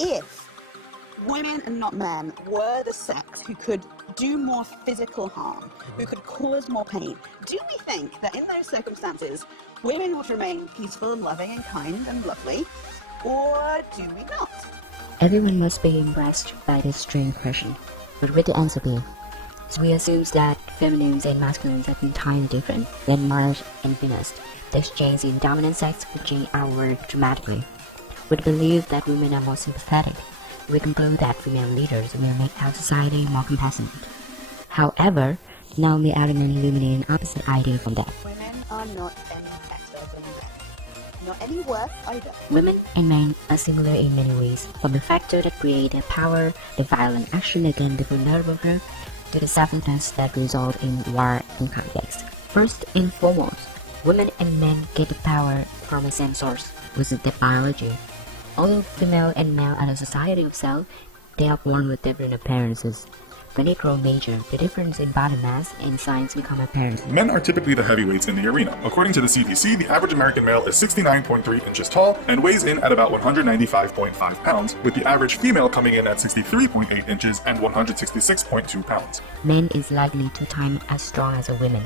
If women and not men were the sex who could do more physical harm, who could cause more pain, do we think that in those circumstances women would remain peaceful and loving and kind and lovely, or do we not? Everyone must be impressed by this strange question. But with the answer be, so we assume that feminines and masculines are entirely different than Mars and Venus. The exchange in dominant sex will change our world dramatically. We believe that women are more sympathetic. We conclude that female leaders will make our society more compassionate. However, now we element illuminate an opposite idea from that. Women are not any better than men, not any worse either. Women and men are similar in many ways, from the factors that create their power, the violent action against the vulnerable group, to the selflessness that result in war and conflicts. First and foremost, women and men get the power from the same source, which is their biology. Although female and male are the society of self, they are born with different appearances. When they grow major, the difference in body mass and size become apparent. Men are typically the heavyweights in the arena. According to the CDC, the average American male is 69.3 inches tall and weighs in at about 195.5 pounds, with the average female coming in at 63.8 inches and 166.2 pounds. Men is likely 2 times as strong as a woman.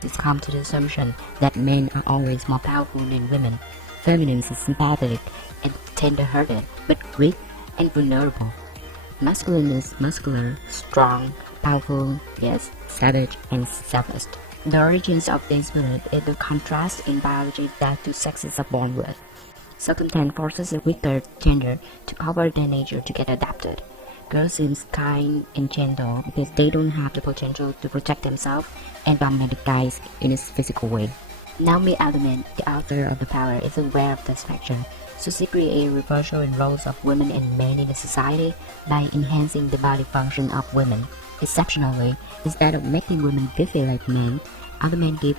This comes to the assumption that men are always more powerful than women. Feminines is sympathetic and tender-hearted, but weak and vulnerable. Masculine is muscular, strong, powerful, yes, savage, and selfless. The origins of this belief is the contrast in biology that two sexes are born with. Circumstance forces the weaker gender to cover their nature to get adapted. Girls seem kind and gentle because they don't have the potential to protect themselves and dominate the guys in a physical way. Naomi Alderman, the author of The Power, is aware of this factor, so she created a reversal in roles of women and men in the society by enhancing the body function of women. Exceptionally, instead of making women beefy like men, Alderman gave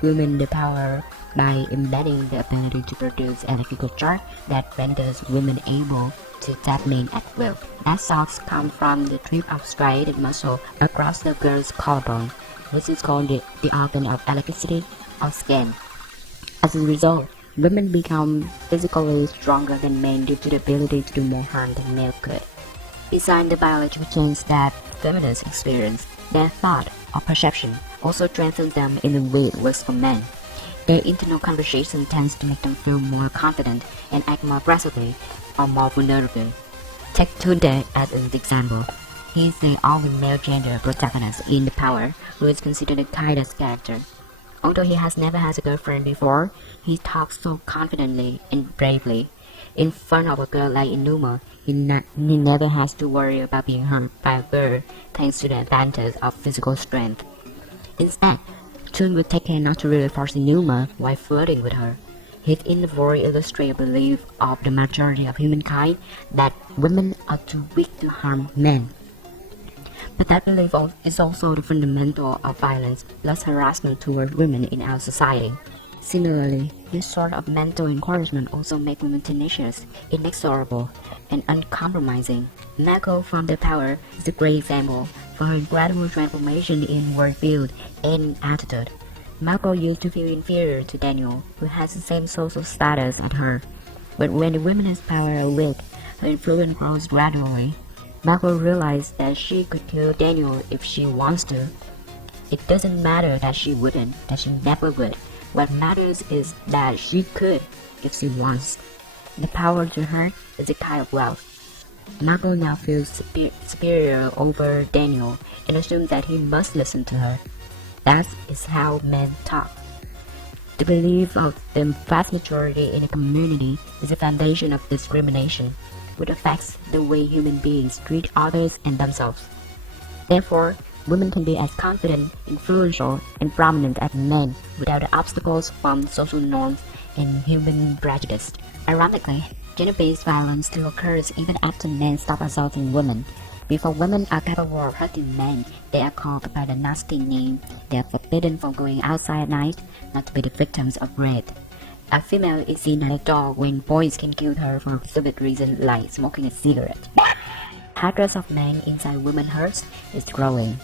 women the power by embedding the ability to produce electrical charge that renders women able to tap men at will. That source comes from the strip of striated muscle across the girl's collarbone, which is called the organ of electricity of skin. As a result, women become physically stronger than men due to the ability to do more harm than male could. Besides the biological change that feminists experience, their thought or perception also strengthens them in a way it works for men. Their internal conversation tends to make them feel more confident and act more aggressively or more vulnerable. Take Tunde as an example. He is the only male gender protagonist in The Power who is considered the kindest character. Although he has never had a girlfriend before, he talks so confidently and bravely. In front of a girl like Inuma, he never has to worry about being hurt by a girl thanks to the advantage of physical strength. Instead, Chun would take care not to really force Inuma while flirting with her. His inventory illustrates a belief of the majority of humankind that women are too weak to harm men. But that belief is also the fundamental of violence plus harassment toward women in our society. Similarly, this sort of mental encouragement also makes women tenacious, inexorable, and uncompromising. Mako from The Power is a great example for her gradual transformation in worldview and attitude. Mako used to feel inferior to Daniel, who has the same social status as her. But when the women's power awake, her influence grows gradually. Mako realized that she could kill Daniel if she wants to. It doesn't matter that she wouldn't, that she never would. What matters is that she could if she wants. The power to her is a kind of wealth. Mako now feels superior over Daniel and assumes that he must listen to her. That is how men talk. The belief of the vast majority in a community is the foundation of discrimination, which affects the way human beings treat others and themselves. Therefore, women can be as confident, influential, and prominent as men without the obstacles from social norms and human prejudice. Ironically, gender-based violence still occurs even after men stop assaulting women. Before women are capable of hurting men, they are called by the nasty name. They are forbidden from going outside at night, not to be the victims of rape. A female is seen as a dog when boys can kill her for stupid reasons like smoking a cigarette. Hatred of men inside women's hearts is growing.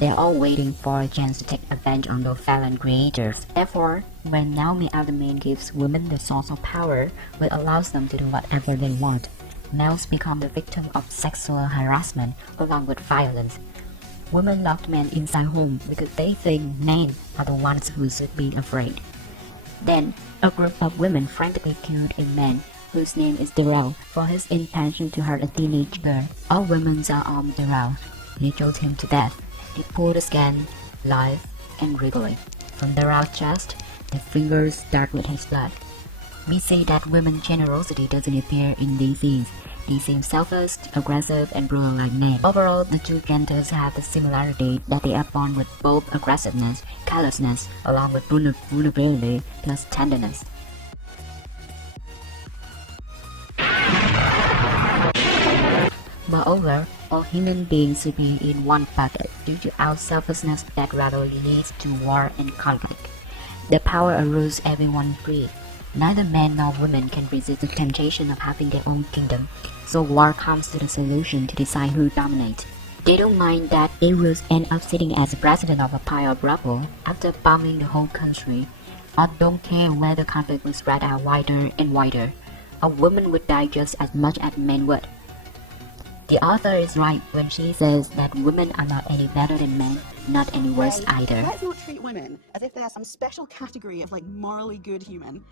They are all waiting for a chance to take advantage on those fallen creators. Therefore, when Naomi Alderman gives women the source of power, which allows them to do whatever they want, males become the victim of sexual harassment along with violence. Women lock men inside home because they think men are the ones who should be afraid. Then, a group of women frantically killed a man whose name is Darrell for his intention to hurt a teenage girl. All women are armed Darrell. They choked him to death. They pulled the skin, live, and wriggling. From Darrell's chest, their fingers dark with his blood. We say that women's generosity doesn't appear in these scenes. They seem selfish, aggressive, and brutal like men. Overall, the two genders have the similarity that they are born with both aggressiveness, callousness, along with vulnerability plus tenderness. Moreover, all human beings should be in one bucket due to our selfishness that rapidly leads to war and conflict. The power rules everyone free. Neither men nor women can resist the temptation of having their own kingdom, so war comes to the solution to decide who dominates. They don't mind that Arius ends up sitting as president of a pile of rubble after bombing the whole country, or don't care where the conflict will spread out wider and wider. A woman would die just as much as men would. The author is right when she says that women are not any better than men, not any worse either. Let's not treat women as if they're some special category of morally good human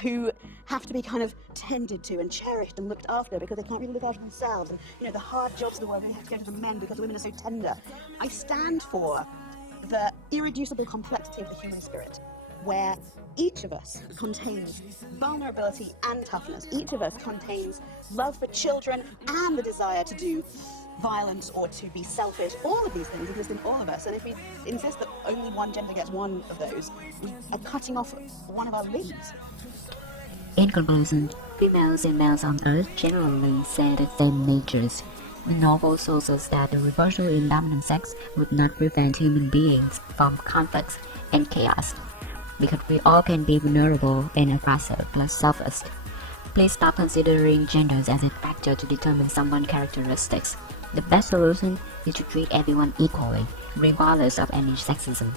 who have to be kind of tended to and cherished and looked after because they can't really look after themselves. And the hard jobs of the world they have to go to the men because women are so tender. I stand for the irreducible complexity of the human spirit, where each of us contains vulnerability and toughness. Each of us contains love for children and the desire to do violence or to be selfish. All of these things exist in all of us, and if we insist that only one gender gets one of those, we are cutting off one of our limbs. In conclusion, females and males on Earth generally share the same natures. The novel shows us that the reversal in dominant sex would not prevent human beings from conflicts and chaos, because we all can be vulnerable and aggressive plus selfish. Please stop considering genders as a factor to determine someone's characteristics. The best solution is to treat everyone equally, regardless of any sexism.